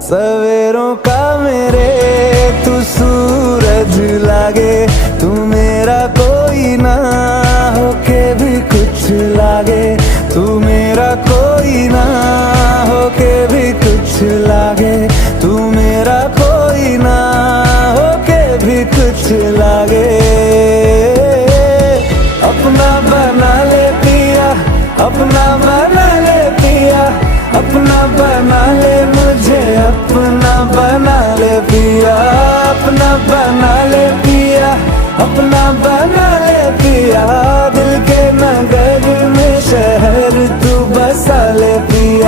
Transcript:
सवेरों का मेरे तू सूरज लागे, तू मेरा कोई ना होके भी कुछ लागे, तू मेरा कोई ना होके भी कुछ लागे, तू मेरा कोई ना होके भी कुछ लागे। अपना बना ले पिया, अपना बना ले पिया, अपना बना ले मुझे, अपना बना ले पिया, अपना बना ले पिया, अपना बना ले पिया। दिल के नगर में शहर तू बसा ले पिया।